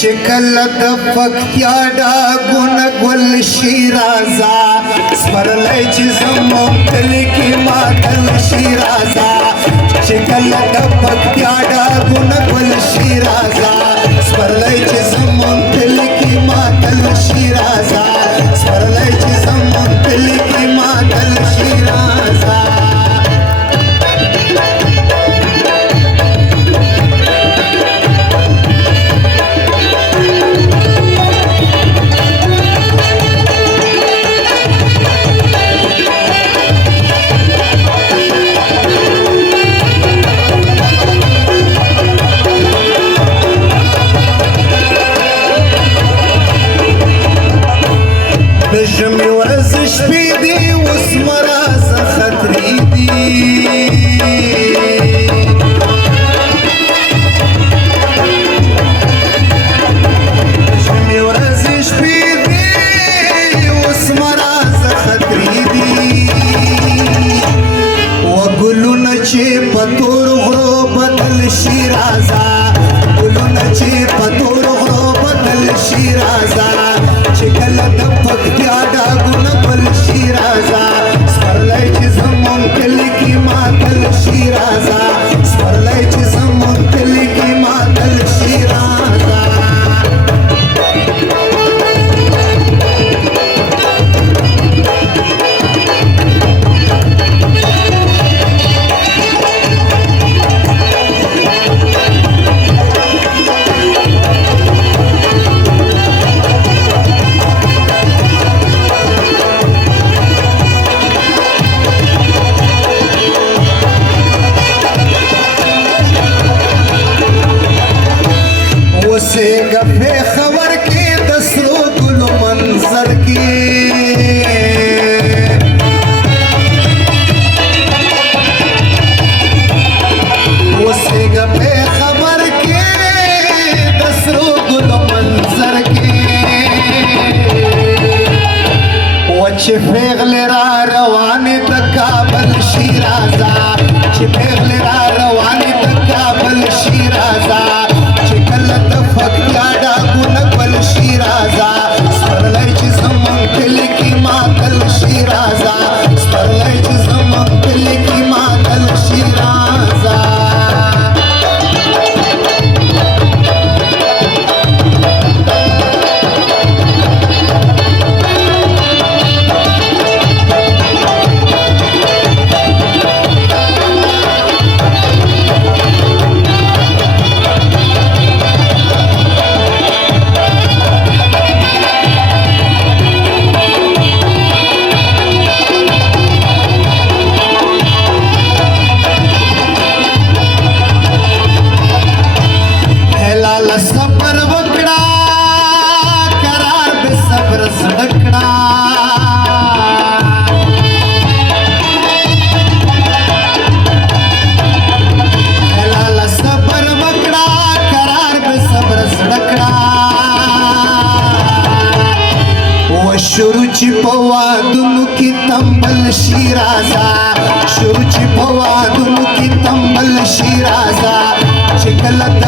चिखलत फक्त्या डागून गुल शिराजा स्मरलायची जमवतली की मातल शिराजा चिखलत फक्त्या डागून गुल शिराजा स्मरलायची जमवतली की मातल शिराजा स्मरलायची जमवतली की मातल शिराजा نجم يورزش بيدي واسمه راس خاطري نجم يورزش بيدي واسمه راس خاطري وقولوا نجي بطور غروبة الشيرازة قولوا نجي بطور غروبة الشيرازة चिखलत फक्त्या डागून गुल शिराजा स्मरलायची जमून केली की मातल शिराजा स्मरलायची जमून केली की मातल शिराजा से गफे खबर की दसरो गुल मंजर की उसे गफे खबर की दसरो गुल मंजर की वचफेगले रा रवानी तकाबल शिराजा चिफेगले रा रवानी तकाबल शिराजा चिखलत फक्त्या डागून गुल शिराजा स्मरलायची जमून केली की मातल शिराजा स्मरलायची जमून केली की मातल शिराजा सबर वकड़ा करार बेसब्र सड़कड़ा लाला सबर वकड़ा करार बेसब्र सड़कड़ा वो शुरू चिपवा दुनु की तंबल शिराजा शुरू चिपवा दुनु की तंबल शिराजा चिखलत